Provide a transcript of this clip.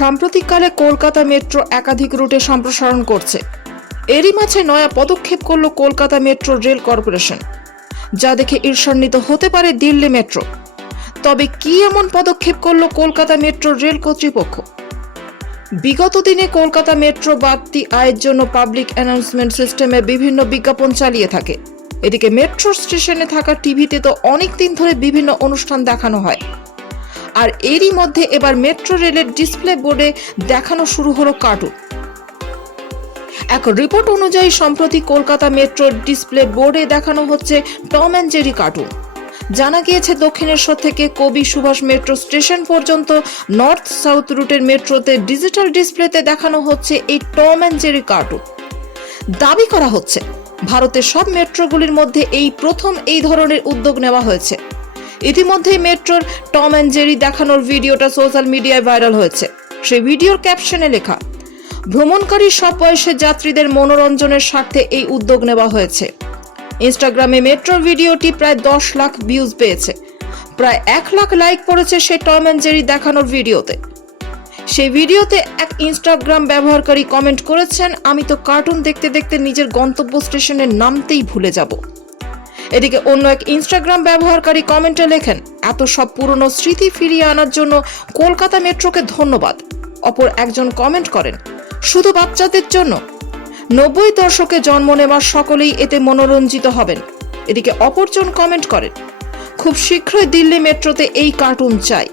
সাম্প্রতিককালে কলকাতা মেট্রো একাধিক রুটে সম্প্রসারণ করছে। এরই মাঝে নয়া পদক্ষেপ করল কলকাতা মেট্রো রেল কর্পোরেশন, যা দেখে ঈর্ষান্বিত হতে পারে দিল্লি মেট্রো। তবে কি এমন পদক্ষেপ করল কলকাতা মেট্রো রেল কর্তৃপক্ষ? বিগত দিনে কলকাতা মেট্রো বাড়তি আয়ের জন্য পাবলিক অ্যানাউন্সমেন্ট সিস্টেমে বিভিন্ন বিজ্ঞাপন চালিয়ে থাকে। এদিকে মেট্রো স্টেশনে থাকা টিভিতে তো অনেক দিন ধরে বিভিন্ন অনুষ্ঠান দেখানো হয়, আর এরই মধ্যে এবার মেট্রো রেলের ডিসপ্লে বোর্ডে দেখানো শুরু হলো কার্টুন। এক রিপোর্ট অনুযায়ী সম্প্রতি কলকাতা মেট্রোর ডিসপ্লে বোর্ডে দেখানো হচ্ছে টম অ্যান্ড জেরি কার্টুন। জানা গিয়েছে দক্ষিণেশ্বর থেকে কবি সুভাষ মেট্রো স্টেশন পর্যন্ত নর্থ সাউথ রুটের মেট্রোতে ডিজিটাল ডিসপ্লেতে দেখানো হচ্ছে এই টম অ্যান্ড জেরি কার্টুন। দাবি করা হচ্ছে ভারতের সব মেট্রোগুলির মধ্যে এই প্রথম এই ধরনের উদ্যোগ নেওয়া হয়েছে। ইতিমধ্যে মেট্রোর টম অ্যান্ড জেরি দেখানোর ভিডিওটা সোশ্যাল মিডিয়ায় ভাইরাল হয়েছে। সেই ভিডিওর ক্যাপশনে লেখা, ভ্রমণকারী সব বয়সের যাত্রীদের মনোরঞ্জনের স্বার্থে এই উদ্যোগ নেওয়া হয়েছে। ইনস্টাগ্রামে মেট্রোর ভিডিওটি প্রায় 10 লাখ ভিউজ পেয়েছে। প্রায় 1 লাখ লাইক পড়েছে সেই টম অ্যান্ড জেরি দেখানোর ভিডিওতে। সেই ভিডিওতে এক ইনস্টাগ্রাম ব্যবহারকারী কমেন্ট করেছেন, আমি তো কার্টুন দেখতে দেখতে নিজের গন্তব্য স্টেশনে নামতেই ভুলে যাব। এদিকে অন্য এক ইনস্টাগ্রাম ব্যবহারকারী কমেন্টে লেখেন, এত সব পুরনো স্মৃতি ফিরিয়ে আনার জন্য কলকাতা মেট্রোকে ধন্যবাদ। অপর একজন কমেন্ট করেন, শুধু বাচ্চাদের জন্য? 90 দশকে জন্ম নেওয়া সকলেই এতে মনোরঞ্জিত হবেন। এদিকে অপরজন কমেন্ট করেন, খুব শীঘ্রই দিল্লি মেট্রোতে এই কার্টুন চাই।